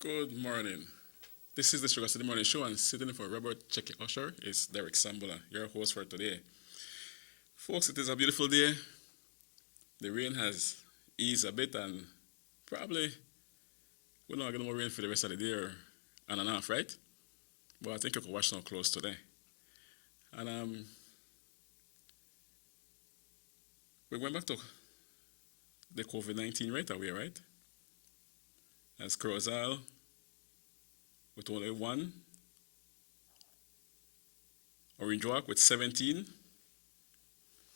Good morning. This is the SugarCity MorningShow, and sitting in for Robert Checky Usher is Derek Sambola, your host for today. Folks, it is a beautiful day. The rain has eased a bit, and probably we're not getting more rain for the rest of the day or on and off, right? But I think you can wash some clothes today. And we went back to the COVID-19 right away, right? As Corozal with only one, Orange Walk with 17,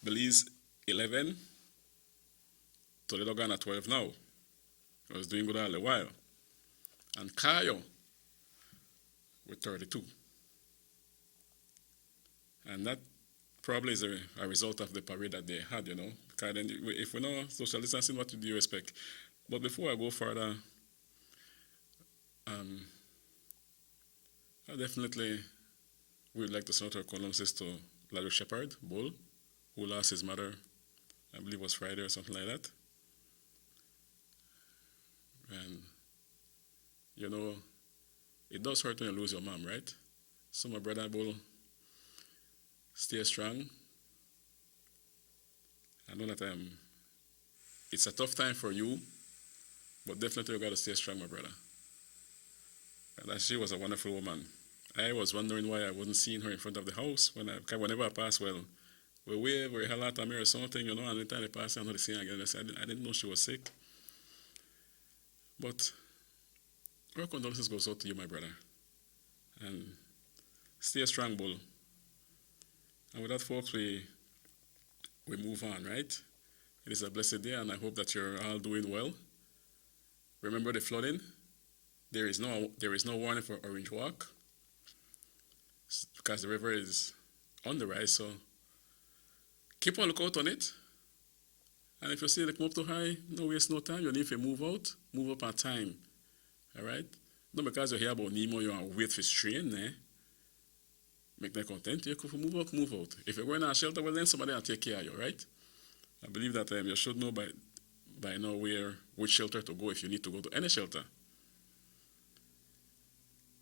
Belize 11, Toledo gone at 12 now. I was doing good all the while. And Cayo with 32. And that probably is a result of the parade that they had, you know. Because then if we know social distancing, what do you expect? But before I go further, um, I definitely would like to send out our condolences to Larry Shepard, Bull, who lost his mother, I believe it was Friday or something like that. And, you know, it does hurt when you lose your mom, right? So my brother Bull, stay strong. I know that it's a tough time for you, but definitely you got to stay strong, my brother. And she was a wonderful woman. I was wondering why I wasn't seeing her in front of the house whenever I pass. Well, we wave, we holler at me or something, you know, and anytime I pass, I'm not seeing her again. I didn't know she was sick. But our condolences goes out to you, my brother. And stay strong, Bull. And with that, folks, we move on, right? It is a blessed day, and I hope that you're all doing well. Remember the flooding? There is no warning for Orange Walk because the river is on the rise. So keep on lookout on it. And if you see it come up too high, no waste no time. You need to move out, move up on time. All right? Not because you hear about Nemo, you want to wait for strain, eh? Make them content. You could move out, move out. If you're going to a shelter, well, then somebody will take care of you, right? I believe that you should know by now which shelter to go if you need to go to any shelter.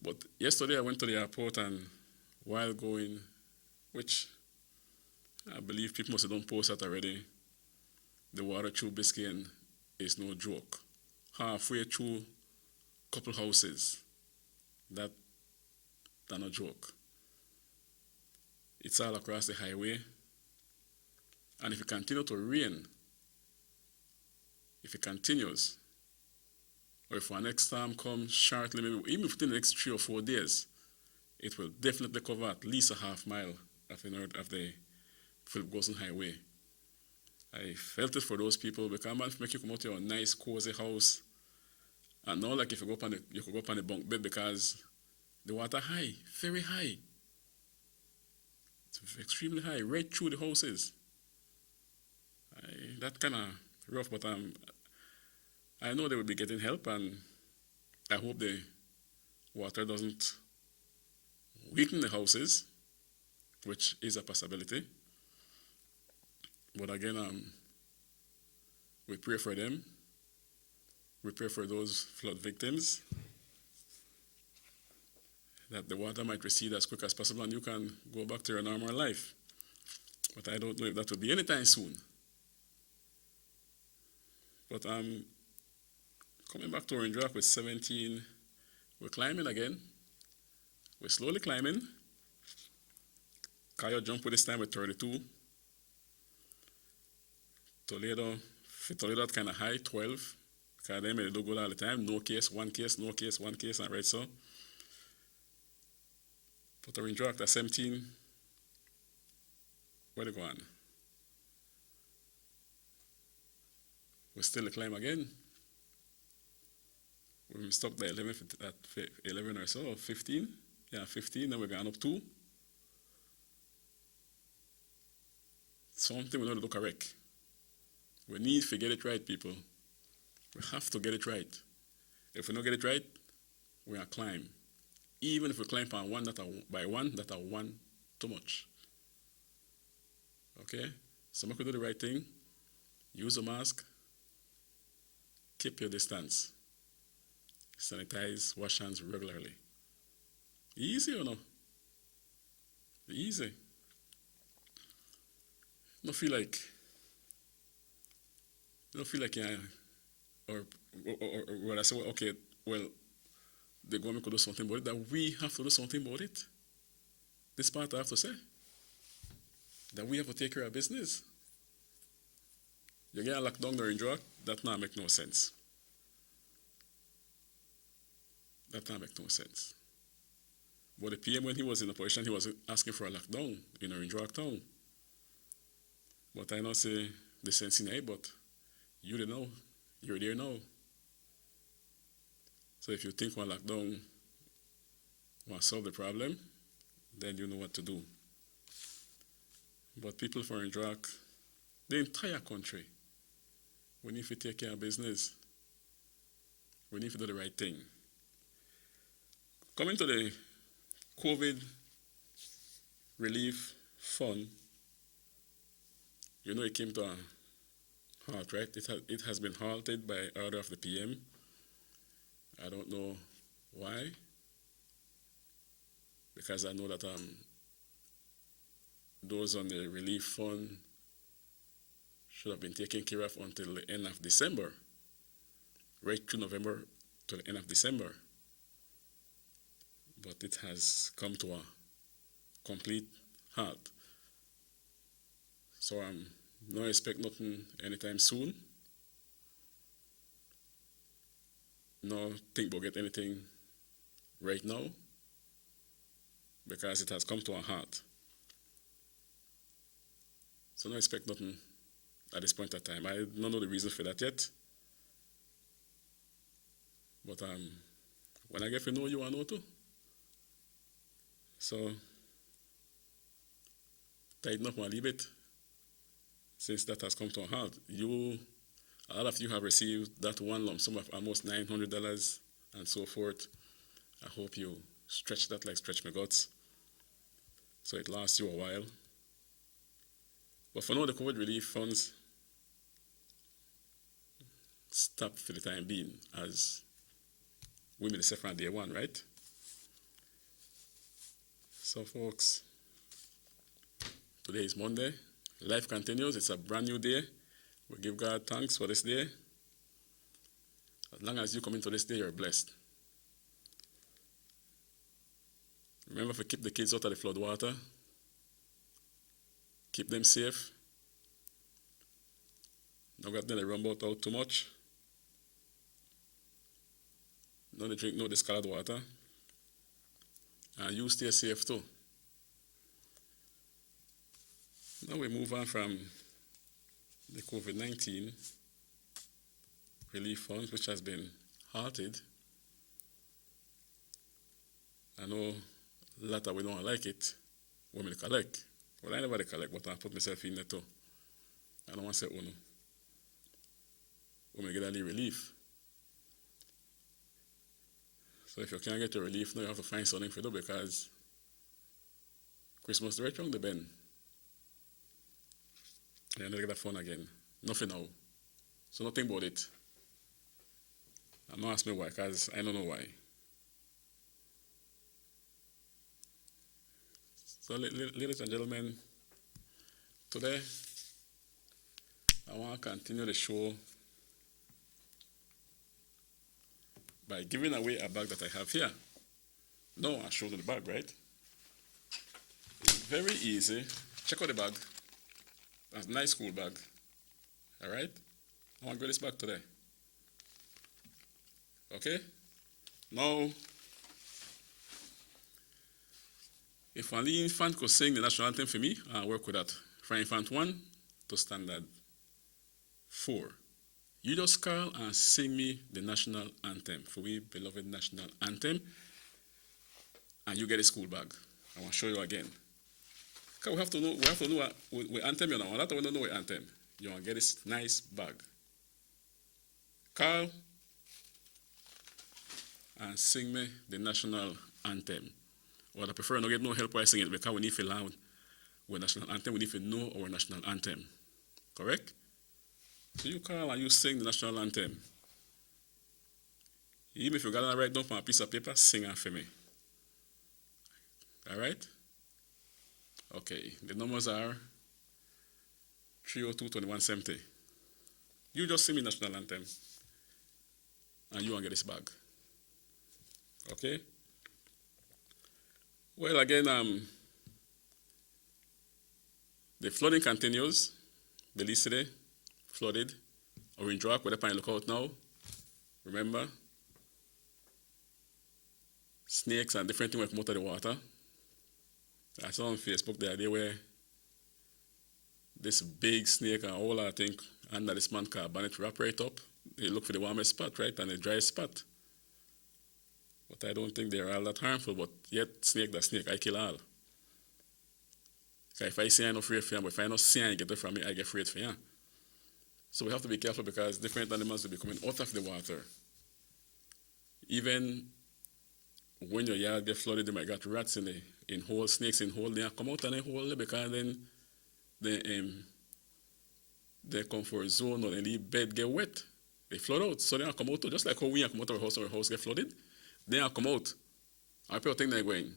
But yesterday I went to the airport, and while going, which I believe people must have done post that already, the water through Biscayne is no joke. Halfway through couple houses, that's no joke. It's all across the highway. And if it continues to rain, if it continues, or if our next storm comes shortly, maybe even within the next 3 or 4 days, it will definitely cover at least a half mile of the Philip Gosson Highway. I felt it for those people because man, make you come out to your nice, cozy house, and not like if you could go up on the bunk bed because the water high, very high. It's extremely high, right through the houses. That kind of rough, but I know they will be getting help, and I hope the water doesn't weaken the houses, which is a possibility. But again, we pray for them. We pray for those flood victims, that the water might recede as quick as possible and you can go back to your normal life. But I don't know if that will be anytime soon. But coming back to Orange Rock with 17, we're climbing again. We're slowly climbing. Cayo jumped with this time with 32. Toledo kind of high, 12. Because they do good all the time. No case, one case, no case, one case, and right so. But Orange Rock at 17, where they go on? We still climb again. We stopped at 11 or so, or 15. Yeah, 15, then we're going up 2. Something we know to do correct. We need to get it right, people. We have to get it right. If we don't get it right, we're going to climb. Even if we climb by one, that are one too much. Okay? So we could do the right thing. Use a mask. Keep your distance. sanitize, wash hands regularly. Easy or no? Easy. Don't feel like, yeah, or, well, I say, well, okay, well, the government could do something about it, that we have to do something about it. This part I have to say, that we have to take care of business. You get locked down during drug, that now make no sense. That now make no sense. But the PM, when he was in opposition, he was asking for a lockdown in Orange Rock Town. But I know say the sense in it, but you don't know. You're there now. So if you think one lockdown will solve the problem, then you know what to do. But people from Orange Rock, the entire country, we need to take care of business. We need to do the right thing. Coming to the COVID relief fund, you know it came to a halt, right? It has been halted by order of the PM. I don't know why, because I know that those on the relief fund should have been taken care of until the end of December, right through November to the end of December. But it has come to a complete halt. So I'm not expect nothing anytime soon. No think we'll get anything right now because it has come to a halt. So no expect nothing at this point of time. I don't know the reason for that yet. But when I get to know you, I know too. So tighten up and leave it since that has come to a halt. A lot of you have received that one lump sum of almost $900 and so forth. I hope you stretch that like stretch my guts so it lasts you a while. But for now, the COVID relief funds stop for the time being, as we made the from day one, right? So folks, today is Monday. Life continues. It's a brand new day. We give God thanks for this day. As long as you come into this day, you're blessed. Remember to keep the kids out of the flood water. Keep them safe. Don't get them to run out too much. Don't drink no discolored water. And you stay safe too. Now we move on from the COVID-19 relief funds, which has been halted. I know a lot of we don't like it when we collect. Well, I never collect, but I put myself in there too. I don't want to say, oh no. When we get any relief. So if you can't get your relief now, you have to find something to do because Christmas is right around the bend. And you're going to get that phone again. Nothing now. So nothing about it. I'm not asking me why, because I don't know why. So ladies and gentlemen, today I want to continue the show by giving away a bag that I have here. No, I showed you the bag, right? It's very easy. Check out the bag. That's a nice school bag. All right? I want to get this bag today. Okay? Now, if only infant could sing the national anthem for me, I'll work with that. From infant 1 to standard 4. You just call and sing me the national anthem, for we beloved national anthem, and you get a school bag. I want to show you again. Because we have to know what anthem you know. A lot of we don't know what anthem. You want to get this nice bag. Call and sing me the national anthem. Well, I prefer not get no help while singing it because we need to learn our national anthem. We need to know our national anthem. Correct? So you call and you sing the national anthem. Even if you got to write down on a piece of paper, sing it for me. All right? Okay, the numbers are 302-2170. You just sing me national anthem, and you won't get this bag. Okay? Well, again, the flooding continues. Belize today, flooded. Orange Rock, where the pine look out now. Remember? Snakes and different things will come out of the water. I saw on Facebook the idea where this big snake and all I think under this man car bonnet wrap right up. They look for the warmest spot, right? And the driest spot. But I don't think they're all that harmful, but yet snake that snake, I kill all. If I see I'm not afraid for you, but if I don't see I get it from me, I get afraid for you. So we have to be careful because different animals will be coming out of the water. Even when your yard get flooded, they might got rats in hole, snakes in hole, they come out and they hole because then they come for a zone or the bed get wet. They flood out. So they come out too. Just like how we come out of our house or our house get flooded, they come out. And people think they're going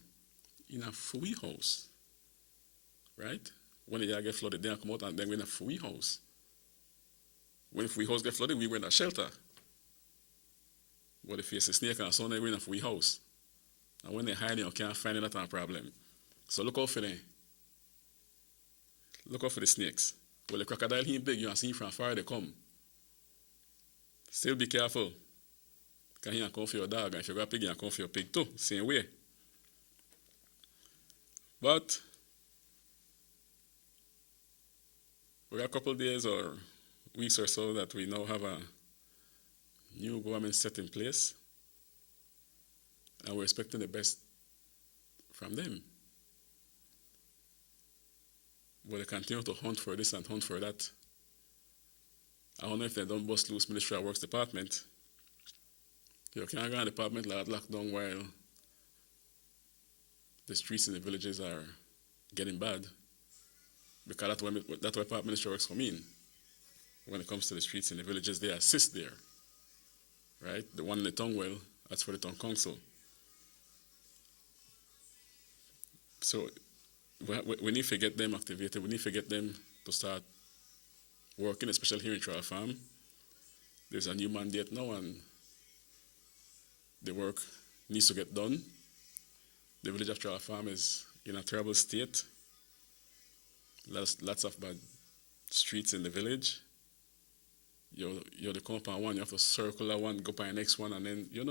in a free house. Right? When the yard get flooded, they come out and then we're in a free house. When free house get flooded, we were in a shelter. But if it's a snake and so on, they're in a free house. And when they hide, you can't find it, that's a problem. So look out for them. Look out for the snakes. Well, the crocodile, he big, you can see from far they come. Still be careful. Because he can come for your dog, and if you got a pig, he can come for your pig too. Same way. But we got a couple of days or weeks or so that we now have a new government set in place. And we're expecting the best from them. But they continue to hunt for this and hunt for that. I don't know if they don't bust loose Ministry of Works Department. You can't go in a department like that locked down while the streets in the villages are getting bad. Because that's where Ministry of Works come in. When it comes to the streets in the villages, they assist there. Right? The one in the town well, that's for the town council. So we need to get them activated. We need to get them to start working, especially here in Trial Farm. There's a new mandate now, and the work needs to get done. The village of Trial Farm is in a terrible state. Lots of bad streets in the village. You're the compound one, you have to circle that one, go by the next one, and then your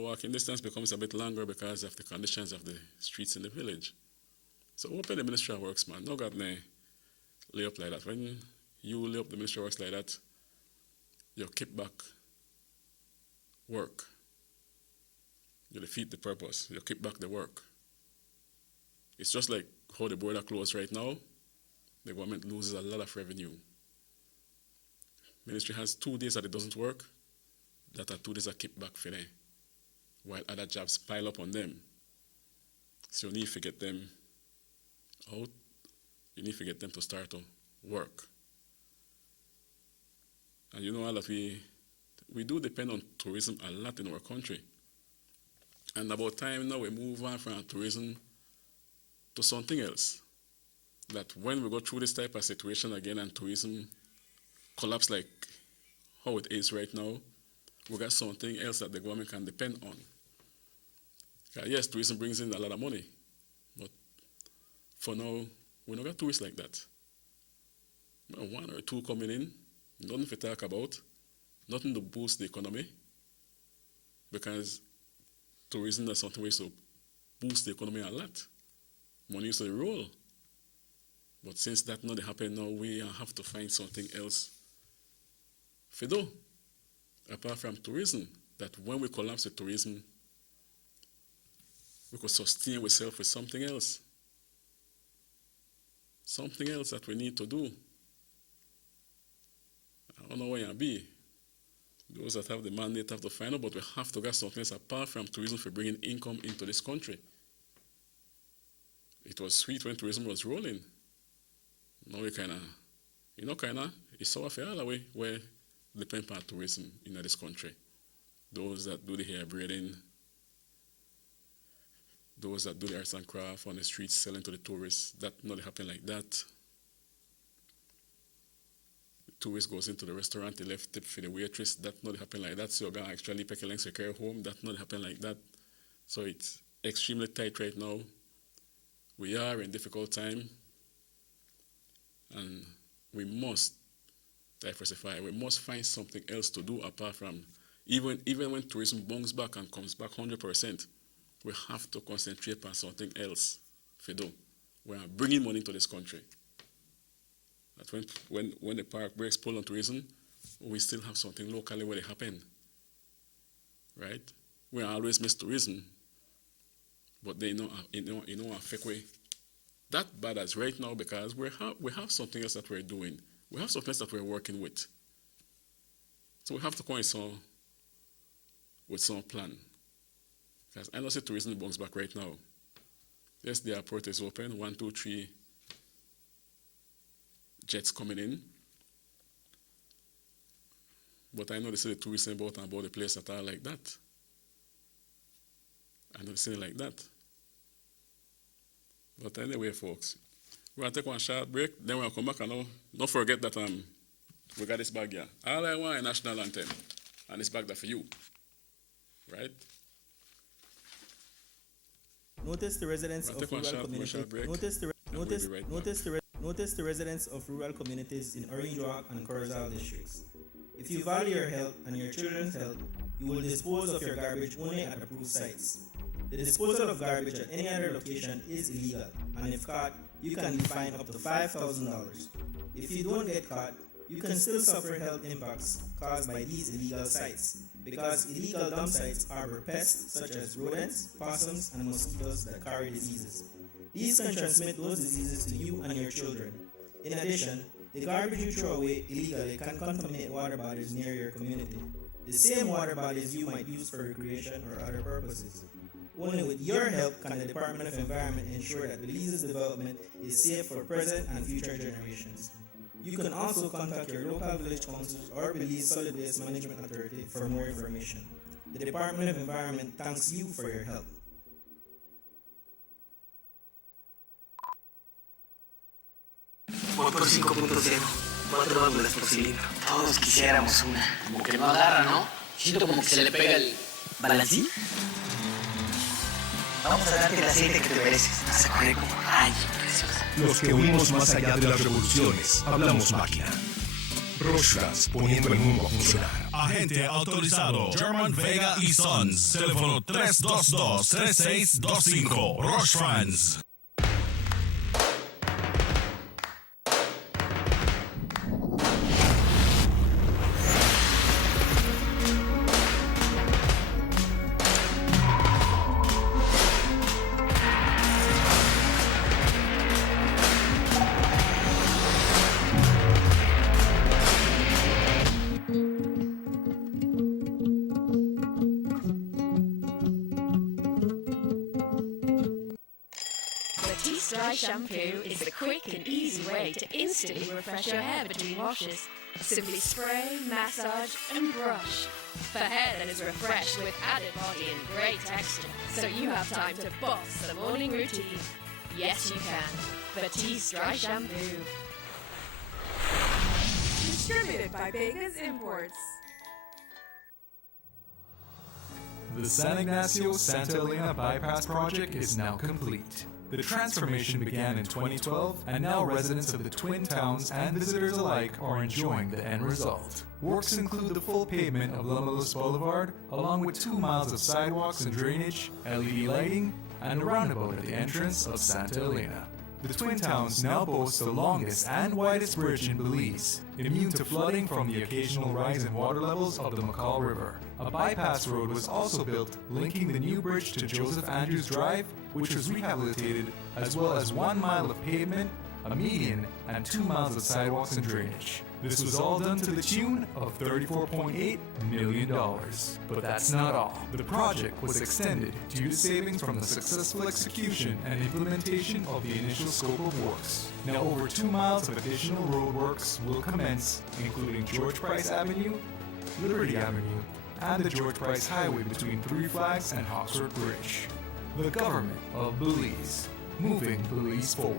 walking distance becomes a bit longer because of the conditions of the streets in the village. So open the Ministry of Works, man. No God lay up like that. When you lay up the Ministry of Works like that, you keep back work. You defeat the purpose. You keep back the work. It's just like how the border closed right now. The government loses a lot of revenue. Ministry has 2 days that it doesn't work. That are 2 days that keep back for them, while other jobs pile up on them. So you need to get them out. You need to get them to start to work. And you know all that we do depend on tourism a lot in our country. And about time now we move on from tourism to something else. That when we go through this type of situation again and tourism collapse like how it is right now, we got something else that the government can depend on. Yes, tourism brings in a lot of money, but for now, we don't got tourists like that. One or two coming in, nothing to talk about, nothing to boost the economy, because tourism is something ways to boost the economy a lot. Money used to roll. But since that not happen now, we have to find something else to do. Apart from tourism, that when we collapse the tourism, we could sustain ourselves with something else. Something else that we need to do. I don't know where you'll be. Those that have the mandate have to find out, but we have to get something else apart from tourism for bringing income into this country. It was sweet when tourism was rolling. Now we it's sour for all the way, where depend on tourism in this country. Those that do the hair braiding, those that do the arts and craft on the streets selling to the tourists, that not happen like that. The tourist goes into the restaurant, they left tip for the waitress, that not happen like that. So you're gonna actually pick a length to carry home, that not happen like that. So it's extremely tight right now. We are in difficult time, and we must diversify. We must find something else to do apart from, even when tourism bounces back and comes back 100%, we have to concentrate on something else. Fido, we are bringing money to this country. That when the park breaks pull on tourism, we still have something locally where it happen. Right? We always miss tourism, but they know a fake way. That bad as right now because we have something else that we're doing. We have something else that we're working with. So we have to come with some plan. Because I know the tourism bounce back right now. Yes, the airport is open, 1, 2, 3 jets coming in. But I know they say the tourism about the place that are like that. I know they say it like that. But anyway, folks, we're going to take one short break, then we'll come back and don't forget that we got this bag here. All I want is a national anthem, and this bag there for you, right? Notice the residents of rural communities. Notice the residents of rural communities in Orange Walk and Corozal districts. If you value your health and your children's health, you will dispose of your garbage only at approved sites. The disposal of garbage at any other location is illegal, and if caught, you can be fined up to $5,000. If you don't get caught, you can still suffer health impacts caused by these illegal sites, because illegal dump sites harbor pests such as rodents, possums, and mosquitoes that carry diseases. These can transmit those diseases to you and your children. In addition, the garbage you throw away illegally can contaminate water bodies near your community, the same water bodies you might use for recreation or other purposes. Only with your help can the Department of Environment ensure that Belize's development is safe for present and future generations. You can also contact your local village councils or Belize Solid Waste Management Authority for more information. The Department of Environment thanks you for your help. Motor 5.0, 4 válvulas por cilindro. Todos quisiéramos una. Como que no agarra, ¿no? Siento como que se le pega el balancín. Vamos a darte el aceite que te mereces. Vas a correr como rayo, preciosa. Los que huimos más allá de las revoluciones, hablamos máquina. Rochas, poniendo el mundo a funcionar. Agente autorizado German Vega y Sons. Teléfono 322-3625. Roche France. Shampoo is the quick and easy way to instantly refresh your hair between washes. Simply spray, massage, and brush. For hair that is refreshed with added body and great texture, so you have time to boss the morning routine. Yes, you can. Batiste Dry Shampoo. Distributed by Vegas Imports. The San Ignacio-Santa Elena Bypass project is now complete. The transformation began in 2012, and now residents of the Twin Towns and visitors alike are enjoying the end result. Works include the full pavement of Lumulus Boulevard, along with 2 miles of sidewalks and drainage, LED lighting, and a roundabout at the entrance of Santa Elena. The Twin Towns now boast the longest and widest bridge in Belize, immune to flooding from the occasional rise in water levels of the McCall River. A bypass road was also built, linking the new bridge to Joseph Andrews Drive, which was rehabilitated, as well as 1 mile of pavement, a median, and 2 miles of sidewalks and drainage. This was all done to the tune of $34.8 million. But that's not all. The project was extended due to savings from the successful execution and implementation of the initial scope of works. Now over 2 miles of additional roadworks will commence, including George Price Avenue, Liberty Avenue, and the George Price Highway between Three Flags and Oxford Bridge. The government of Belize, moving Belize forward.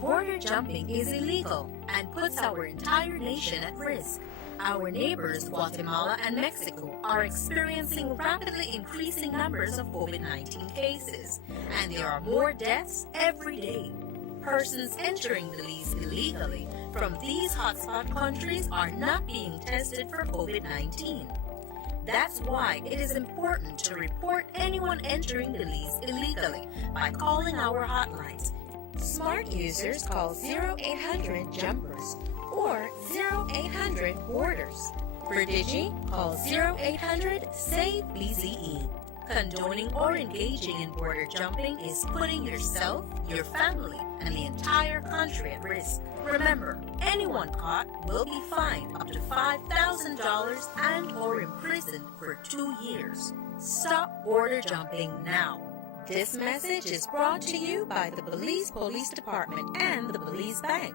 Border jumping is illegal and puts our entire nation at risk. Our neighbors, Guatemala and Mexico, are experiencing rapidly increasing numbers of COVID-19 cases, and there are more deaths every day. Persons entering Belize illegally from these hotspot countries are not being tested for COVID-19. That's why it is important to report anyone entering Belize illegally by calling our hotlines. Smart users call 0800-JUMPERS or 0800-BORDERS. For Digi, call 0800-SAVE-BZE. Condoning or engaging in border jumping is putting yourself, your family, and the entire country at risk. Remember, anyone caught will be fined up to $5,000 and or imprisoned for 2 years. Stop border jumping now. This message is brought to you by the Belize Police Department and the Belize Bank.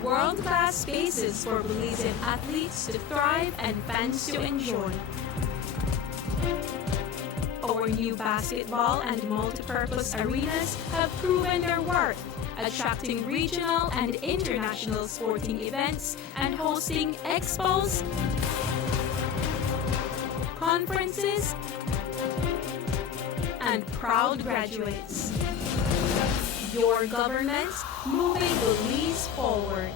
World-class spaces for Belizean athletes to thrive and fans to enjoy. Our new basketball and multipurpose arenas have proven their worth, attracting regional and international sporting events and hosting expos, conferences, and proud graduates. Your government moving Belize forward.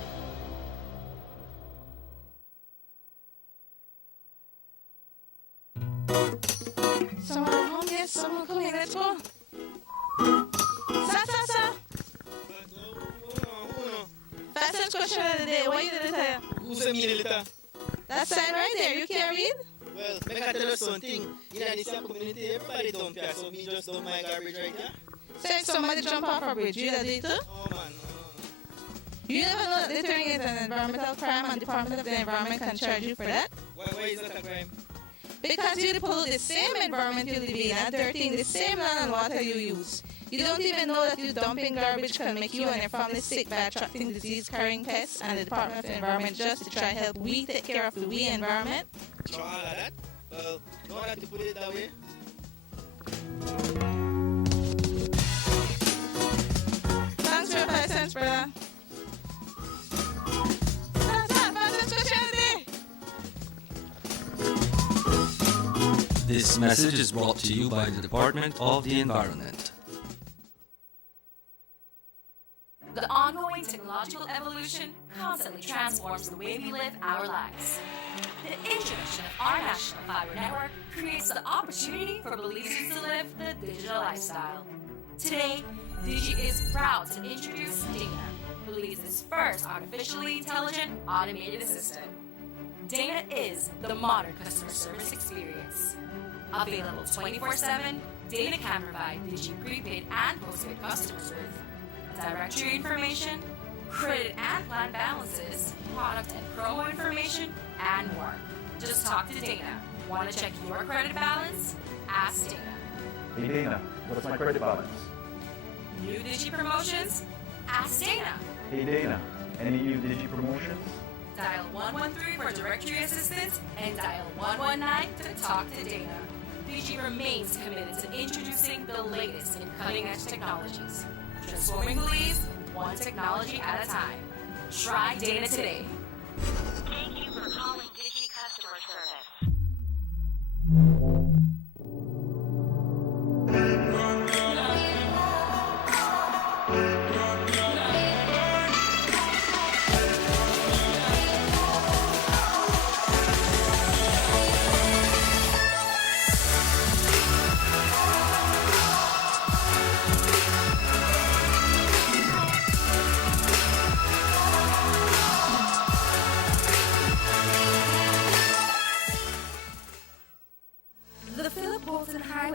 Someone at home? Yes, someone coming. Let's go. Sa. Fastest question of the day. What you did it? Who's a milliliter? That sign right there. You can't read? Well, make I tell you something. In this community, everybody dump here, so me just dump my garbage right here. So if somebody jump off a bridge, you did it too? Oh man, no. You never know that littering is an environmental crime and the Department of the Environment can charge you for that? Why is that a crime? Because you pollute the same environment you live in and dirtying the same land and water you use. You don't even know that you dumping garbage can make you and your family sick by attracting disease-carrying pests, and the Department of the Environment just to try and help we take care of the we environment. So all of that? Well, don't have to put it that way. Thanks for your 5 cents, brother. This message is brought to you by the Department of the Environment. The ongoing technological evolution constantly transforms the way we live our lives. The introduction of our national fiber network creates the opportunity for Belizeans to live the digital lifestyle. Today, Digi is proud to introduce Dana, Belize's first artificially intelligent automated assistant. Dana is the modern customer service experience. Available 24/7, Dana can provide Digi prepaid and postpaid customers with directory information, credit and plan balances, product and promo information, and more. Just talk to Dana. Want to check your credit balance? Ask Dana. Hey Dana, what's my credit balance? New Digi promotions? Ask Dana. Hey Dana, any new Digi promotions? Dial 113 for directory assistance and dial 119 to talk to Dana. Digi remains committed to introducing the latest in cutting-edge technologies. Transforming Belize, one technology at a time. Try Dana today. Thank you for calling Digi Customer Service.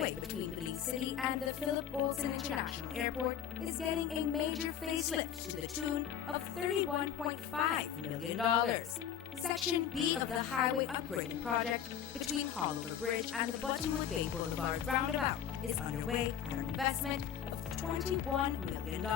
highway between Belize City and the Philip Olsen International Airport is getting a major facelift to the tune of $31.5 million. Section B of the highway upgrading project between Haulover Bridge and the Buttonwood Bay Boulevard roundabout is underway at an investment of $21 million.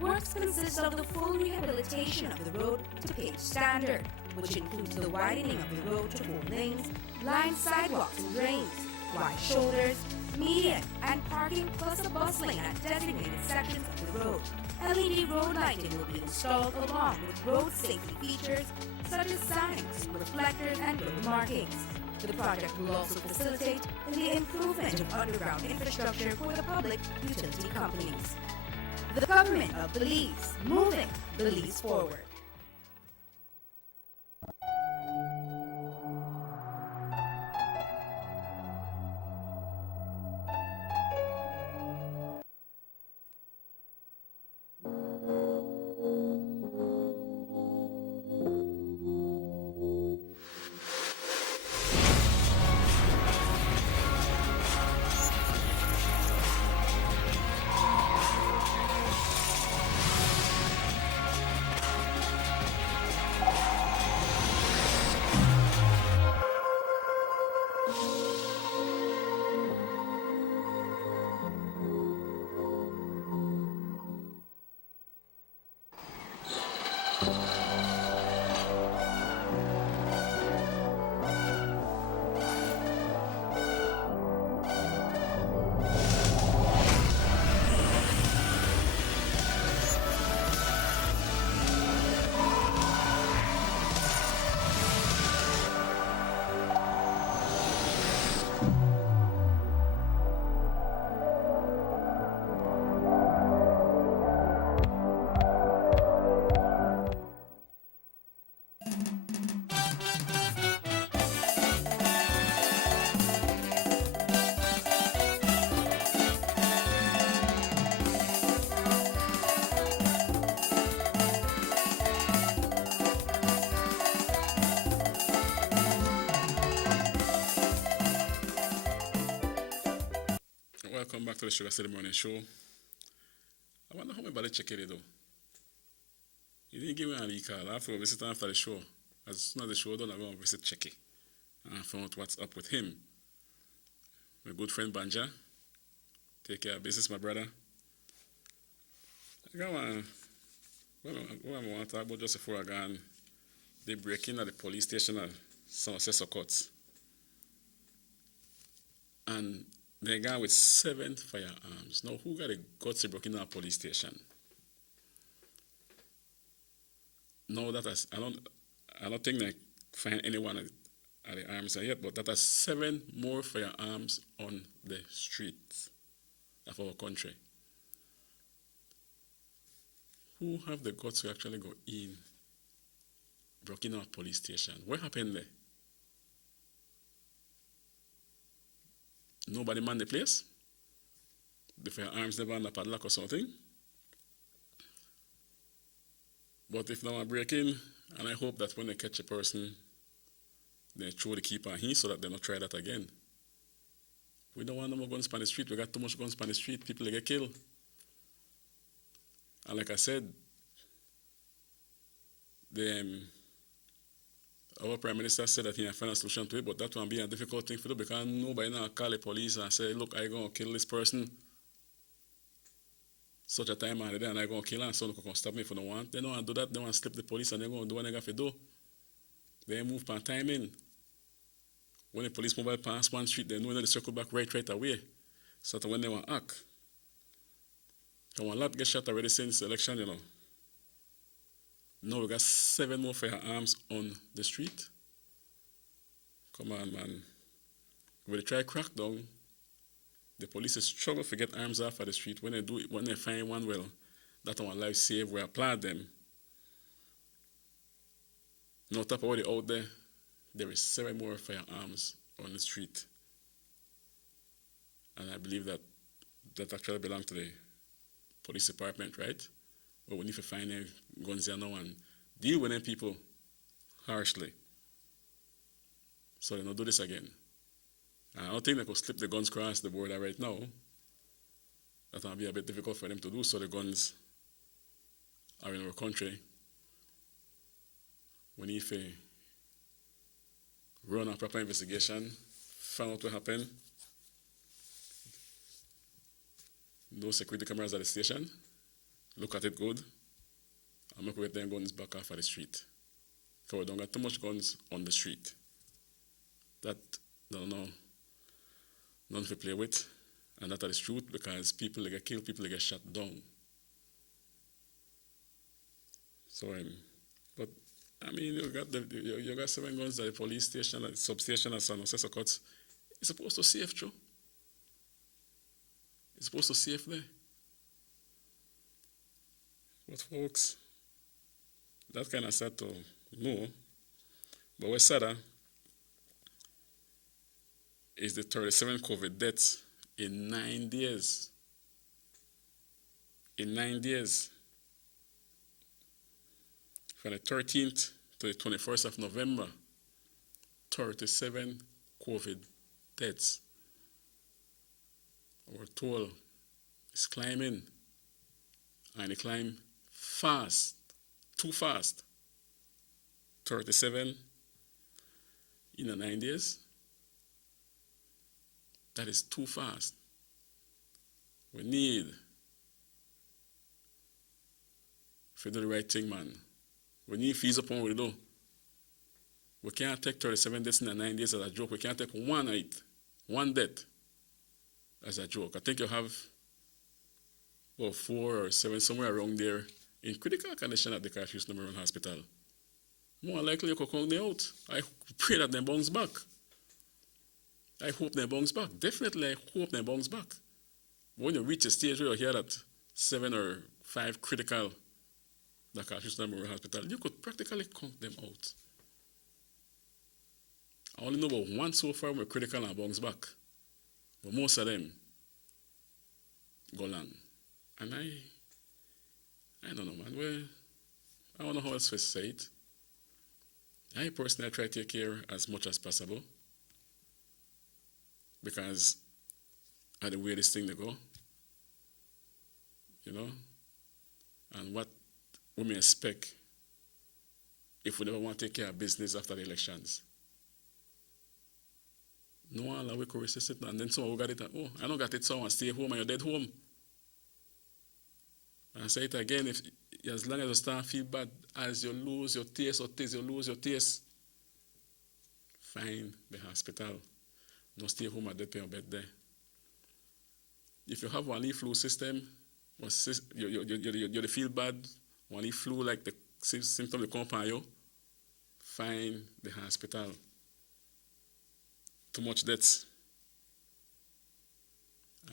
Works consist of the full rehabilitation of the road to page standard, which includes the widening of the road to 4 lanes, lined sidewalks and drains, wide shoulders, median, and parking, plus a bus lane at designated sections of the road. LED road lighting will be installed along with road safety features such as signs, reflectors, and road markings. The project will also facilitate the improvement of underground infrastructure for the public utility companies. The government of Belize, moving Belize forward. Welcome back to the SugarCity Morning Show. I wonder how my body check it though. He didn't give me an e-call. I have to go visit him after the show. As soon as the show done, I'm going to visit Checky and find out what's up with him. My good friend Banja. Take care of business, my brother. I got one. What I want to talk about just before I go on. They break in at the police station at Somerset Courts. And they gone with 7 firearms. Now, who got the guts to break in a police station? No, I don't think they find anyone at the arms yet, but that is 7 more firearms on the streets of our country. Who have the guts to actually go in, break in a police station? What happened there? Nobody manned the place? The firearms never on the padlock or something? But if now I break in, and I hope that when they catch a person, they throw the key on him so that they don't try that again. We don't want no more guns on the street. We got too much guns on the street. People get killed. And like I said, our Prime Minister said that he had found a solution to it, but that will be a difficult thing to do because nobody now call the police and say, look, I'm going to kill this person. Such a time and I'm going to kill her and someone can stop me if they don't want. They don't want to do that. They want to slip the police and they're going to do what they got to do. They move by timing. When the police move past one street, they know they circle back right away. So that when they want to act. Because one lot get shot already since the election, you know. Now we got 7 more firearms on the street. Come on, man. When they try crack down, the police struggle to get arms off of the street. When they do it, when they find one, well, that's our life save. We applaud them. No top of what they out there is 7 more firearms on the street. And I believe that actually belongs to the police department, right? But we need to find them guns there now and deal with them people harshly. So they don't do this again. I don't think they could slip the guns across the border right now. That will be a bit difficult for them to do, so the guns are in our country. We need to run a proper investigation, find out what happened. Those security cameras at the station, look at it good, and make with them guns back off of the street. Because we don't got too much guns on the street. That, don't know, nothing to play with. And that is truth, because people they get killed, people they get shot down. So, but I mean, you got 7 guns at the police station, at the substation at San Jose Socots. It's supposed to safe, true. It's supposed to safe there. But folks, that kind of sad to know. But what's sadder is the 37 COVID deaths in 9 days. In 9 days. From the 13th to the 21st of November, 37 COVID deaths. Our toll is climbing, and it climbed fast, too fast. 37 in the 9 days. That is too fast. We need to do the right thing, man. We need fees upon what we do. We can't take 37 deaths in the 9 days as a joke. We can't take one death as a joke. I think you have 4 or 7 somewhere around there in critical condition at the Carthage Memorial Hospital. More likely you could count them out. I pray that they bounce back. I hope they bounce back. Definitely, I hope they bounce back. When you reach a stage where you hear that 7 or 5 critical the Carthage Memorial Hospital, you could practically count them out. I only know about 1 so far were critical and bounce back. But most of them go long. And I don't know, man. I don't know how else to say it. I personally try to take care as much as possible, because of the way this thing they go, you know, and what we may expect if we never want to take care of business after the elections. No one we could resist it, and then someone who got it, I don't got it, so I stay home and you're dead home. And I say it again, if as long as you start to feel bad, as you lose your taste you lose your taste, find the hospital. No stay home at your bed there. If you have one leaf flu system, you feel bad, one leaf flu like the symptom they come upon you, find the hospital. Too much deaths.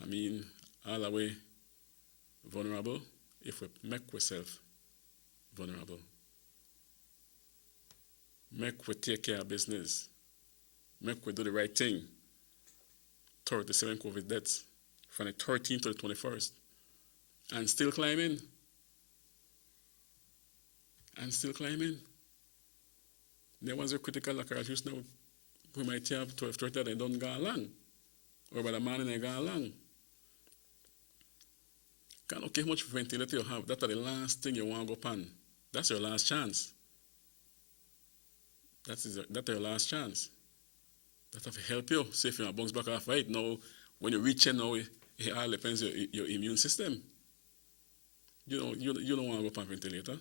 I mean, all the way vulnerable if we make ourselves vulnerable. Make we take care of business. Make we do the right thing. 37 COVID deaths from the 13th to the 21st. And still climbing. And still climbing. There was a critical occurrence now. We might have 12, 30 that they don't go along. Or by the morning they go along. Can't look how much ventilator you have. That's the last thing you want to go pan. That's your last chance. That's your last chance. That have to help you. Say if you bounce back off right now, when you reach in now, it all depends on your immune system. You don't want to go pan ventilator.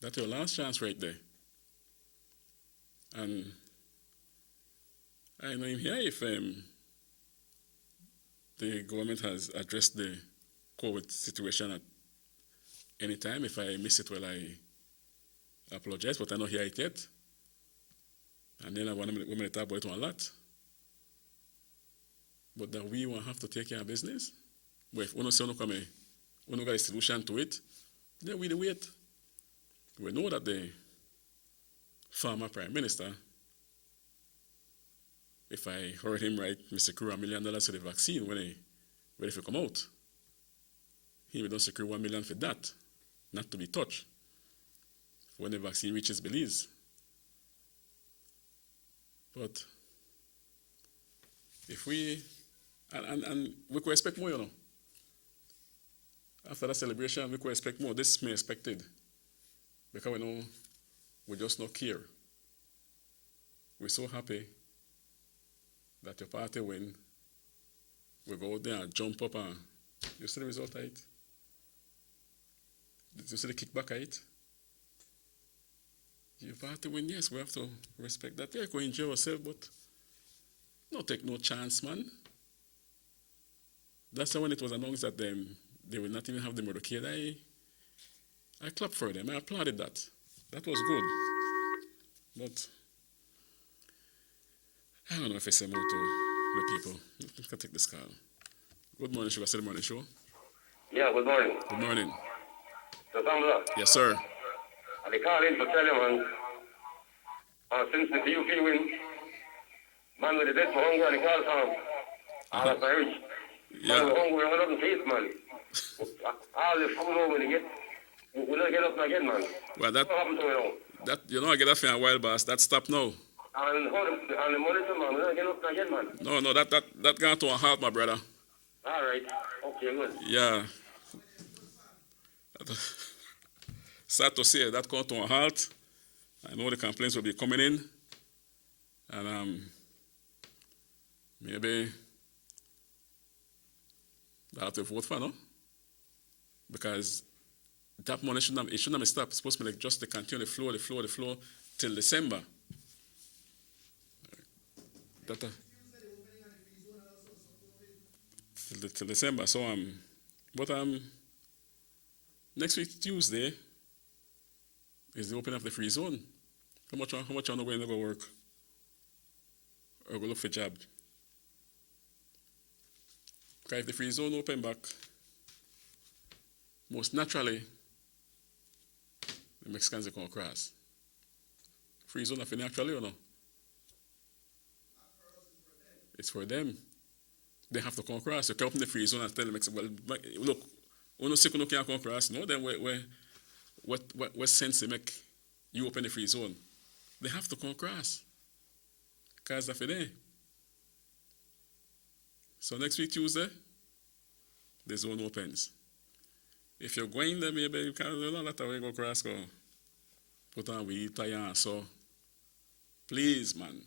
That's your last chance right there. And I know in here if the government has addressed the COVID situation at any time. If I miss it, well, I apologize, but I don't hear it yet. And then I want to talk about it a lot. But that we will have to take care of business. But if we don't say we don't got a solution to it, then we wait. We know that the former Prime Minister, if I heard him right, he secured $1 million for the vaccine when it come out. He will don't secure $1 million for that, not to be touched, when the vaccine reaches Belize. But if we, and we could expect more, you know. After that celebration, we could expect more. This is me expected. Because we know we just not care. We're so happy that your party win. We go out there and jump up and you see the result of it? Did you see the kickback of it? Your party win, yes, we have to respect that. Yeah, go enjoy yourself, but don't take no chance, man. That's why when it was announced that they will not even have the motorcade, I clapped for them. I applauded that. That was good. But I don't know if I say more to the people. I can take this call. Good morning, SugarCity Morning Show. Yeah, good morning. Good morning. So, Sandra. Yes, sir. I be calling to tell you, man. Since the PUP win, man with the death for hunger, the call from all of my rich. Yeah. Man with hunger, we're not in face, man. All the food over we get, we'll not get up again, man. Well, that, what happened to it now? That, you know, I get that for a while, boss. That stopped now. And the money, man, we'll not get up again, man. No, that got to a halt, my brother. All right. Okay, good. Yeah. Sad to say that come to a halt. I know the complaints will be coming in. And maybe I have to vote for, no? Because that money shouldn't have stopped. It's supposed to be like just to continue the flow till December. Till December. So but next week Tuesday is the opening of the free zone. How much on the way to go work? Or go look for a job? Because if the free zone open back, most naturally the Mexicans are going to cross. Free zone of naturally or no? It's for them. They have to come across. You can open the free zone and tell them, well, look, when you say you can't come across, no, then what sense they make you open the free zone? They have to come across. Because that's for them. So next week, Tuesday, the zone opens. If you're going there, maybe you can't do that way go across, go put on weed, tie on. So please, man,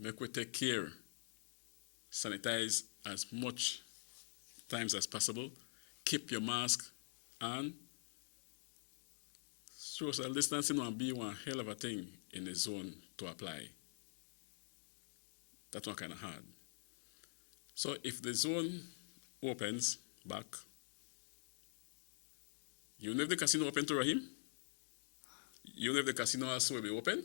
make we take care. Sanitize as much times as possible. Keep your mask on. Social distancing will be one hell of a thing in the zone to apply. That one kind of hard. So if the zone opens back, you know if the casino open to Rahim? You know if the casino also will be open?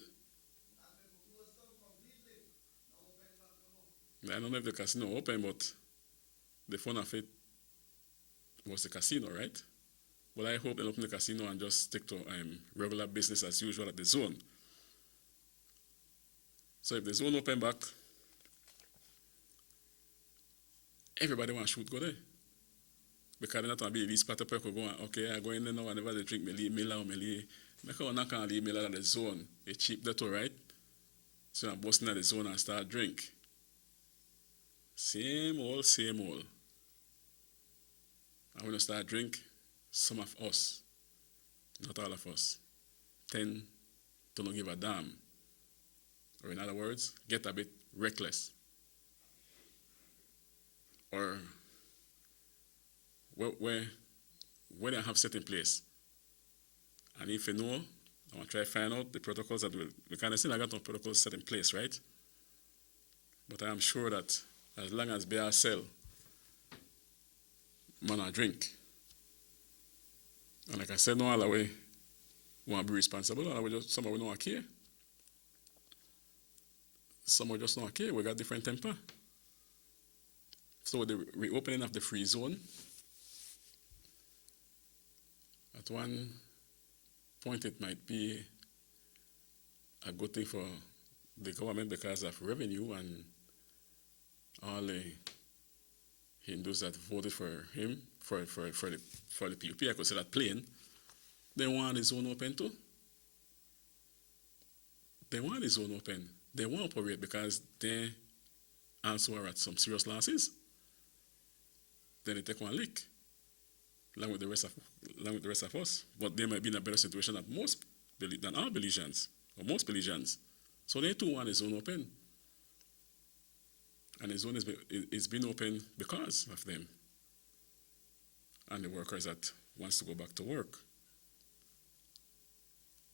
I don't know if the casino open, but the fun of it was the casino, right? But I hope they open the casino and just stick to regular business as usual at the zone. So if the zone open back, everybody want to shoot go there. Because they're not going to be these party people going, okay, I go in there now, whenever they drink, me leave Miller or me leave. I'm not going to leave Miller at the zone. It's cheap that, right? So I'm busting at the zone and start drink. Same old. And when you start drink, some of us, not all of us, tend to not give a damn. Or in other words, get a bit reckless. Or where they have set in place. And if you know, I want to try to find out the protocols that we kind of see I got no protocols set in place, right? But I am sure that as long as beer sell, man I drink. And like I said, no other way we want to be responsible, and we just some of we don't care. Some of just don't care. We got different temper. So with the reopening of the free zone, at one point it might be a good thing for the government because of revenue and all the Hindus that voted for him, for the PUP, I could say that plain, they want the zone open too. They want the zone open. They want to operate because they also are at some serious losses, then they take one lick, along with the rest of us. But they might be in a better situation than our Belizeans, or most Belizeans. So they too want a zone open. And the zone is being open because of them and the workers that wants to go back to work.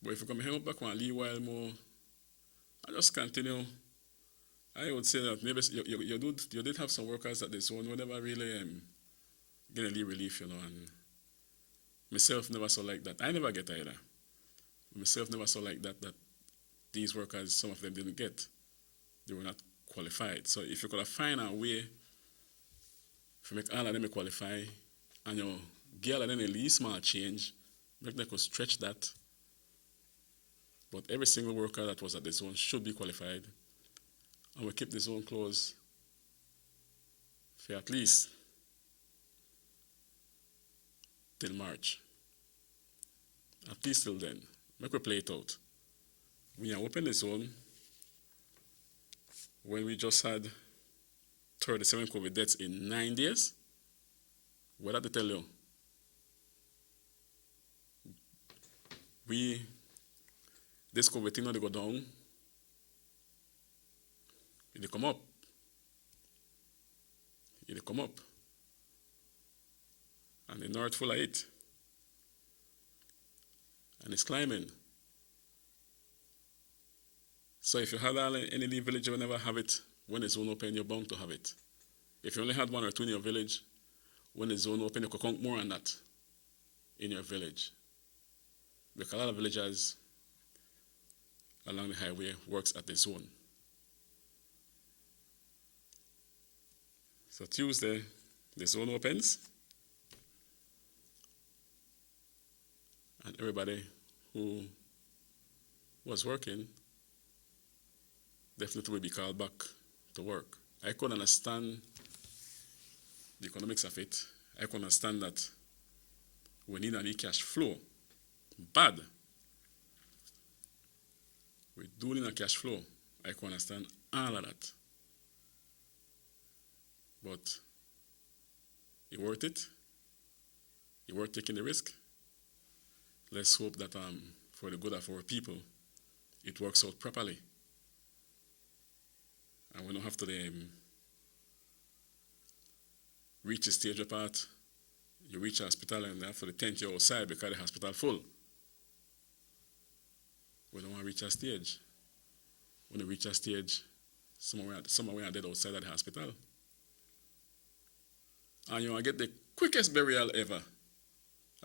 But if you come here back one little while more, I just continue. I would say that maybe you did have some workers at the zone who never really get any relief, and myself never saw like that. I never get either. Myself never saw like that these workers, some of them didn't get. They were not qualified. So if you could find a way to make all of them qualify and you give all of them a least small change, maybe they could stretch that. But every single worker that was at the zone should be qualified. And we keep the zone closed for at least till March. At least till then. Make we play it out. We are open the zone when we just had 37 COVID deaths in 9 days. What did they tell you? This COVID thing not to go down. It come up. It come up. And the north full of it. And it's climbing. So if you had any village, you will never have it. When the zone open, you're bound to have it. If you only had 1 or 2 in your village, when the zone open, you could count more than that in your village. Because a lot of villagers along the highway works at the zone. So Tuesday, the zone opens. And everybody who was working definitely will be called back to work. I could understand the economics of it. I could understand that we need any cash flow. Bad. We do need a cash flow. I can understand all of that. But it worth it? It worth taking the risk? Let's hope that for the good of our people, it works out properly. And we don't have to reach a stage apart. You reach a hospital and after the tent you're outside because the hospital full. We don't want to reach a stage. When we reach a stage, somewhere are dead outside of the hospital. And you want to get the quickest burial ever.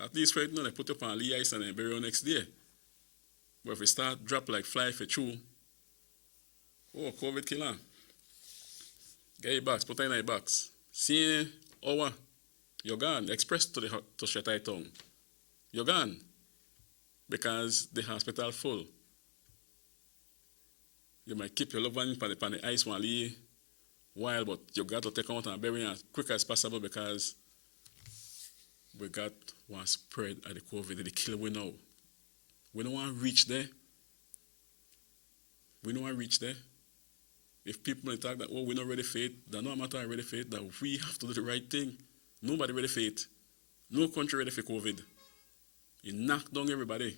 At least right now, they put up on Lee ice and they bury you next day. But if we start drop like fly for true, COVID killer. Get your box, put it in your box. See hour, you're gone. Express to Shetai Town. You're gone. Because the hospital full. You might keep your loved one on the ice one while, but you got to take out and bury as quick as possible because we got one spread of the COVID, the kill we know. We don't want to reach there. We don't want to reach there. If people may talk that, we're not ready for it, that no matter ready for it, that we have to do the right thing. Nobody ready for it. No country ready for COVID. It knocked down everybody.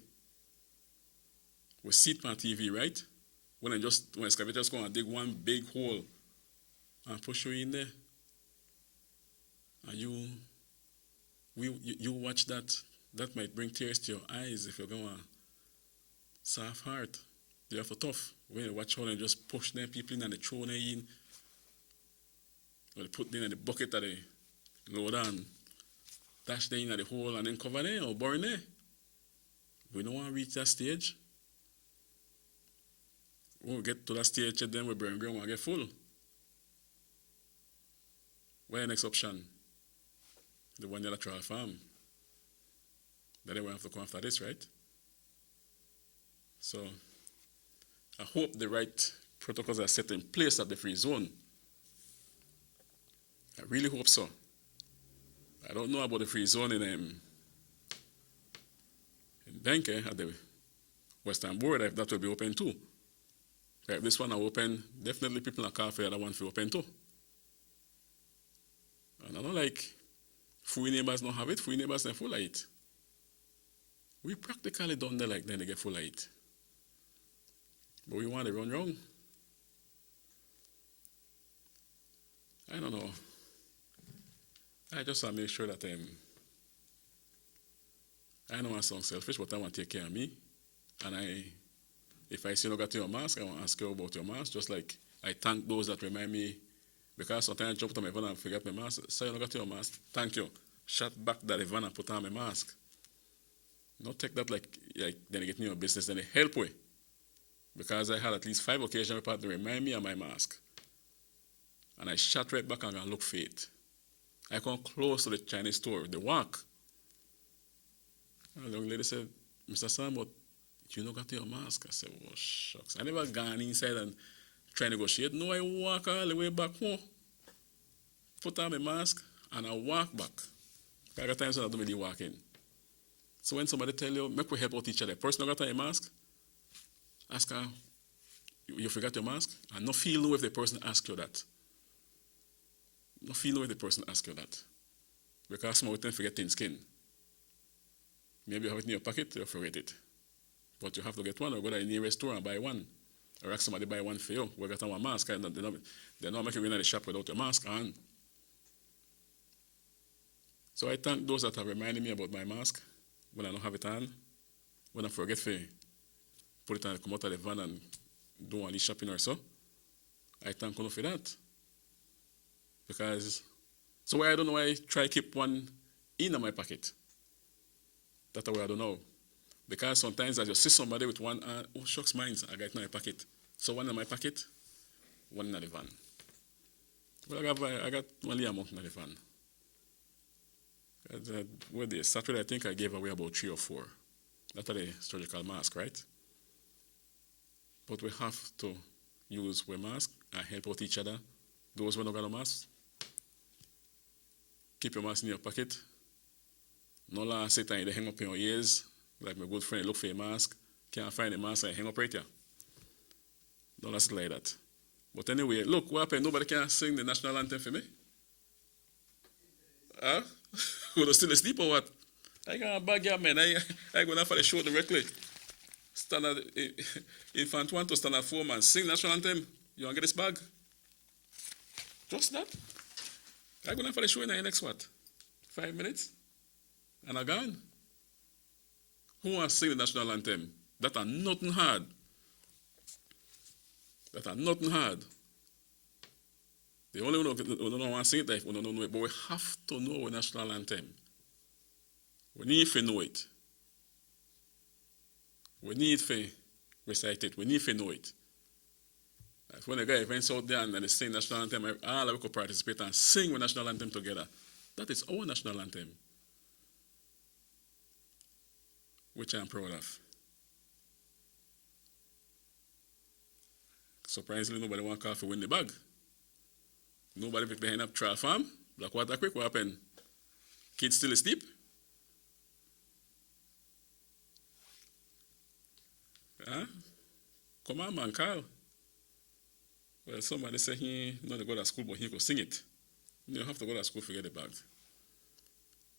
We see it on TV, right? When excavators go and dig one big hole and push you in there. And you watch that might bring tears to your eyes if you're going soft heart. You have to tough. When you watch how they just push them people in and they throw them in. Or they put them in the bucket that they load and dash them in at the hole and then cover them or burn them. We don't want to reach that stage. When we get to that stage, then we burn ground and get full. What's the next option? The one unilateral farm. Then we have to come after this, right? So I hope the right protocols are set in place at the free zone. I really hope so. I don't know about the free zone in Benke at the western border, if that will be open too. If this one are open, definitely people in a car for the other one to open too. And I don't like free neighbors don't have it, free neighbors are full of it. We practically don't like them to get full of it. But we want to run wrong. I don't know. I just want to make sure that I know I sound selfish, but I want to take care of me. And if I see you got your mask, I want to ask you about your mask. Just like I thank those that remind me, because sometimes I jump to my van and forget my mask. So you got your mask, thank you. Shut back that van and put on my mask. Not take that like then you get in your business, then they help me. Because I had at least 5 occasions where people remind me of my mask. And I shut right back and I look for it. I come close to the Chinese store, they walk. And the young lady said, Mr. Sam, but you don't got your mask. I said, oh, shucks. I never gone inside and try to negotiate. No, I walk all the way back home, put on my mask, and I walk back. I got times when I don't really walk in. So when somebody tell you, make we help out each other. Person got a mask, ask her, you forgot your mask? And no feel no if the person asks you that. No feel no if the person asks you that. Because some of them forget thin skin. Maybe you have it in your pocket, you forget it. But you have to get one or go to the nearest store and buy one. Or ask somebody buy one for you. We got one mask. And they're not making you in the shop without your mask on. So I thank those that have reminded me about my mask when I don't have it on. When I forget to put it on, come out of the van and do any shopping or so. I thank you for that. Because, so why I don't know why I try to keep one in my pocket. That's why I don't know. Because sometimes as you see somebody with one hand, oh shucks, mine, I got it in my pocket. So one in my pocket, one in the van. Well, I got only a month in the van. Well, the Saturday, I think I gave away about 3 or 4. That's the surgical mask, right? But we have to use our mask and help out each other. Those who don't got a mask, keep your mask in your pocket. No last sit and hang up in your ears. Like my good friend, look for a mask. Can't find a mask and hang up right here. Don't last it like that. But anyway, look, what happened? Nobody can sing the national anthem for me? Huh? Would I still asleep or what? I got a bag here, man. I go down for the show directly. Standard, Infant 1 to Standard 4, man. Sing national anthem. You want to get this bag? Just that. I go down for the show in the next what? 5 minutes? And I'm gone. Who wants to sing the national anthem? That are nothing hard. That are nothing hard. The only one who don't want to sing it, we don't know it, but we have to know our national anthem. We need to know it. We need to recite it. We need to know it. Like when a guy events out there and they sing national anthem, all of us could participate and sing the national anthem together. That is our national anthem, which I am proud of. Surprisingly, nobody want to call for win the bag. Nobody pick behind up trial farm. Blackwater quick, what happened? Kids still asleep? Huh? Come on, man, Carl. Well, somebody said he not to go to school, but he could sing it. You have to go to school to get the bag.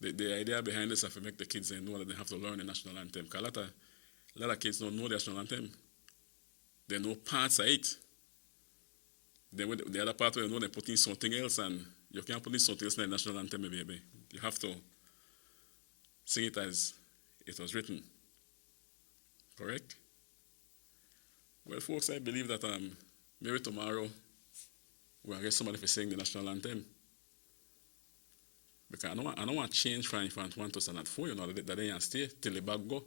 The idea behind this is to make the kids know that they have to learn the national anthem. Because a lot of kids don't know the national anthem. They know parts of it. Then the other part where they know they put in something else, and you can't put in something else in the national anthem, baby. You have to sing it as it was written. Correct? Well, folks, I believe that maybe tomorrow we'll get somebody to sing the national anthem. Because I don't want to change from Infant 1 to Standard 4, that they can stay till the bag go.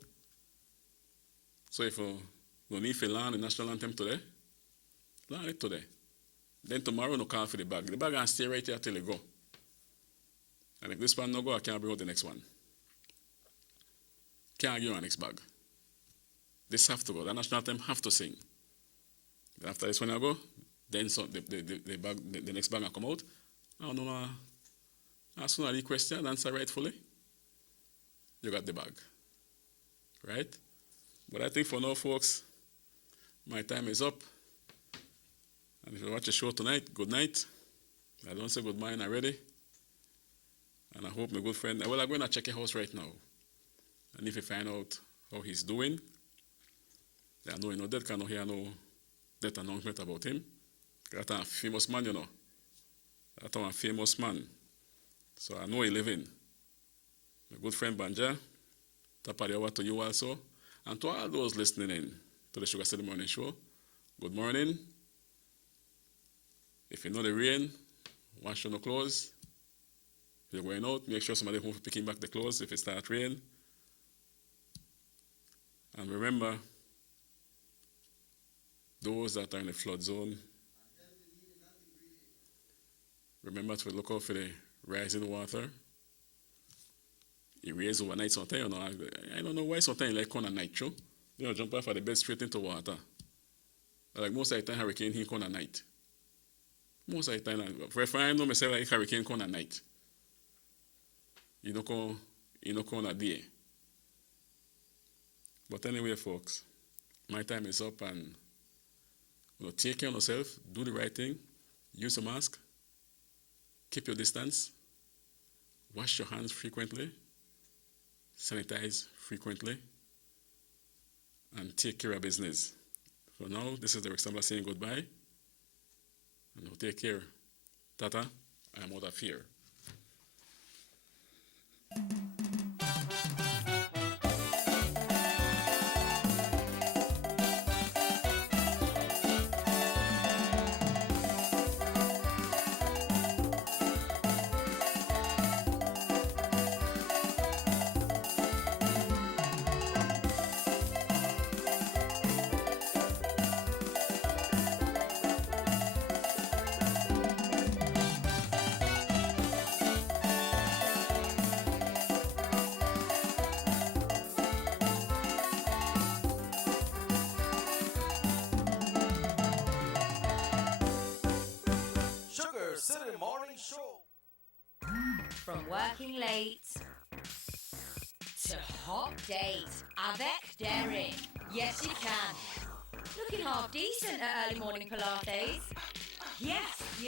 So if you need to learn the national anthem today, learn it today. Then tomorrow, no call for the bag. The bag can stay right here till it go. And if this one no go, I can't bring out the next one. Can't give you a next bag. This have to go. The national anthem have to sing. Then after this one I go, then the next bag will come out. I don't know. As soon as the question, answer rightfully, you got the bag. Right? But I think for now, folks, my time is up. And if you watch the show tonight, good night. I don't say good morning already. And I hope my good friend, well, I'm going to check your house right now. And if you find out how he's doing, I know you know that kind of hear no that announcement about him. That's a famous man, you know. That's a famous man. So I know he living. My good friend Banja, Tapariawa to you also. And to all those listening in to the SugarCity Morning Show, good morning. If you know the rain, wash your clothes. If you're going out, make sure somebody home picking back the clothes if it starts rain. And remember, those that are in the flood zone, remember to look out for the rising water. It rains overnight sometimes, you know. I don't know why sometimes like on a night show. You know, jump off of the bed straight into water. Like most of the time, hurricane he come at night. Most of the time, for I know myself like hurricane come at night. You don't come at day. But anyway, folks, my time is up, and take care of yourself, do the right thing, use a mask, keep your distance, wash your hands frequently, sanitize frequently, and take care of business. For now, this is the Rick Sambla saying goodbye, and take care. Tata, I am out of here. SugarCity Morning Show. From working late to hot date avec Derek. Yes, you can. Looking half decent at early morning Pilates. Yes, you